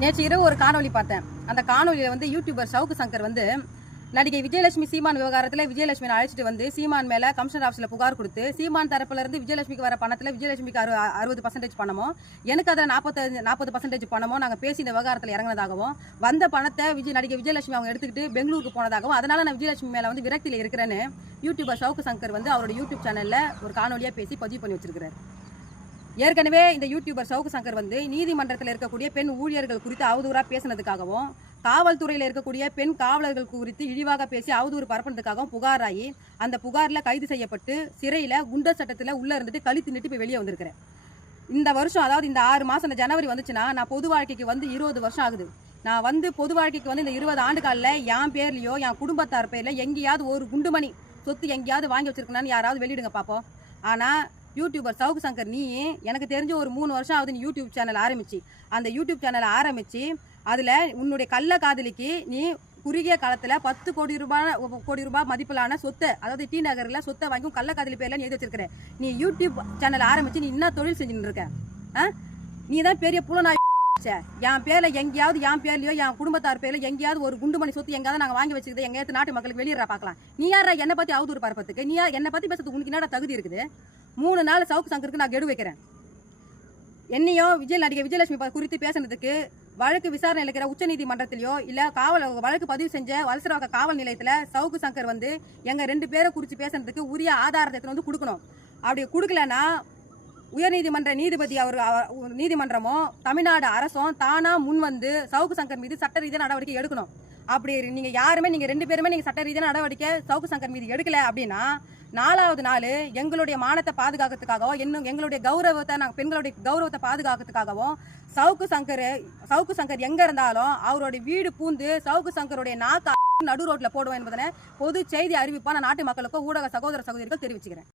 நேற்று இரவு ஒரு காணொலி பார்த்தேன். அந்த காணொலியில் வந்து யூடியூபர் சவுக்கு சங்கர் வந்து நடிகை விஜயலட்சுமி சீமான் விவகாரத்தில் விஜயலட்சுமி அழைச்சிட்டு வந்து சீமான் மேலே கமிஷனர் ஆஃபீஸில் புகார் கொடுத்து சீமான் தரப்புல இருந்து விஜயலட்சுமிக்கு வர பணத்தில் விஜயலட்சுமிக்கு 60% பணமோ எனக்கு அதில் 40% பணமோ நாங்கள் பேசி இந்த விவகாரத்தில் இறங்கினதாகவும் வந்த பணத்தை நடிகை விஜயலட்சுமி அவங்க எடுத்துக்கிட்டு பெங்களூருக்கு போனதாகவும் அதனால நான் விஜயலட்சுமி மேலே வந்து விரக்தியில் இருக்கிறேன்னு யூடியூபர் சவுக்கு சங்கர் வந்து அவரோட யூடியூப் சேனலில் ஒரு காணொலியாக பேசி பதிவு பண்ணி வச்சிருக்கிறார். ஏற்கனவே இந்த யூடியூபர் சவுக்கு சங்கர் வந்து நீதிமன்றத்தில் இருக்கக்கூடிய பெண் ஊழியர்கள் குறித்து அவதூறாக பேசினதுக்காகவும் காவல்துறையில் இருக்கக்கூடிய பெண் காவலர்கள் குறித்து இழிவாக பேசி அவதூறு பரப்புனதுக்காகவும் புகாராகி அந்த புகாரில் கைது செய்யப்பட்டு சிறையில் குண்டர் சட்டத்தில் உள்ளே இருந்துட்டு கழி தின்னுட்டு போய் வெளியே வந்திருக்கிறேன். இந்த வருஷம் அதாவது இந்த 6 மாதம் இந்த ஜனவரி வந்துச்சுன்னா நான் பொது வாழ்க்கைக்கு வந்து 20 வருஷம் ஆகுது. நான் வந்து பொது வாழ்க்கைக்கு வந்து இந்த 20 ஆண்டு காலில் என் பேர்லையோ என் குடும்பத்தார் பேரில் எங்கேயாவது ஒரு குண்டுமணி சொத்து எங்கேயாவது வாங்கி வச்சிருக்கணும்னு யாராவது வெளியிடுங்க பார்ப்போம். ஆனால் யூடியூபர் சவுக்கு சங்கர் நீ எனக்கு தெரிஞ்ச ஒரு 3 வருஷம் ஆகுது நீ யூடியூப் சேனல் ஆரம்பிச்சு அந்த யூடியூப் சேனலை ஆரம்பித்து அதில் உன்னுடைய கள்ள காதலிக்கு நீ குறுகிய காலத்தில் 10 கோடி ரூபாய் மதிப்பிலான சொத்தை அதாவது டி நகரில் சொத்தை வாங்கி கள்ள காதலி பேரில் நீ எழுதி வச்சிருக்கிற. நீ யூடியூப் சேனல் ஆரம்பித்து நீ என்ன தொழில் செஞ்சுன்னு இருக்க? நீ தான் பெரிய புலனாய் என் பேரில் எங்கேயாவது என் பேர்லையோ என் குடும்பத்தார் பேரில் எங்கேயாவது ஒரு குண்டுமணி சொத்து எங்கேயாவது நாங்கள் வாங்கி வச்சுக்கிது எங்கேயாவது நாட்டு மக்களுக்கு வெளியிடறா பார்க்கலாம். நீ யாரா என்னை பற்றி அவதூறு பரப்பத்துக்கு? நீ என்னை பற்றி பேசுறதுக்கு உனக்கு என்னடா தகுதி இருக்குது? 3 நாள் சவுக்கு சங்கருக்கு நான் கெடு வைக்கிறேன். என்னையோ நடிகை விஜயலட்சுமி குறித்து பேசுனதுக்கு வழக்கு விசாரணை இருக்கிற உச்சநீதிமன்றத்திலையோ இல்லை வழக்கு பதிவு செஞ்ச வலசரவாக்க காவல் நிலையத்தில் சவுக்கு சங்கர் வந்து எங்கள் 2 பேரை குறித்து பேசுனதுக்கு உரிய ஆதாரத்தை வந்து கொடுக்கணும். அப்படி கொடுக்கலன்னா உயர்நீதிமன்ற நீதிமன்றமோ தமிழ்நாடு அரசும் தானா முன் வந்து சவுக்கு சங்கர் மீது சட்ட ரீதியான நடவடிக்கை எடுக்கணும். அப்படி நீங்க யாருமே நீங்க 2 பேருமே நீங்க சட்ட ரீதியான நடவடிக்கை சவுக்கு சங்கர் மீது எடுக்கல அப்படின்னா 4வது நாள் எங்களுடைய மானத்தை பாதுகாக்கிறதுக்காகவும் எங்களுடைய கௌரவத்தை பெண்களுடைய கௌரவத்தை பாதுகாக்கிறதுக்காகவும் சவுக்கு சங்கர் எங்க இருந்தாலும் அவருடைய வீடு பூந்து சவுக்கு சங்கருடைய நாக்கு நடு ரோட்ல போடுவோம் என்பதனை பொது செய்தி அறிவிப்பா நான் நாட்டு மக்களுக்கும் ஊடக சகோதர சகோதரிகள் தெரிவிச்சுக்கிறேன்.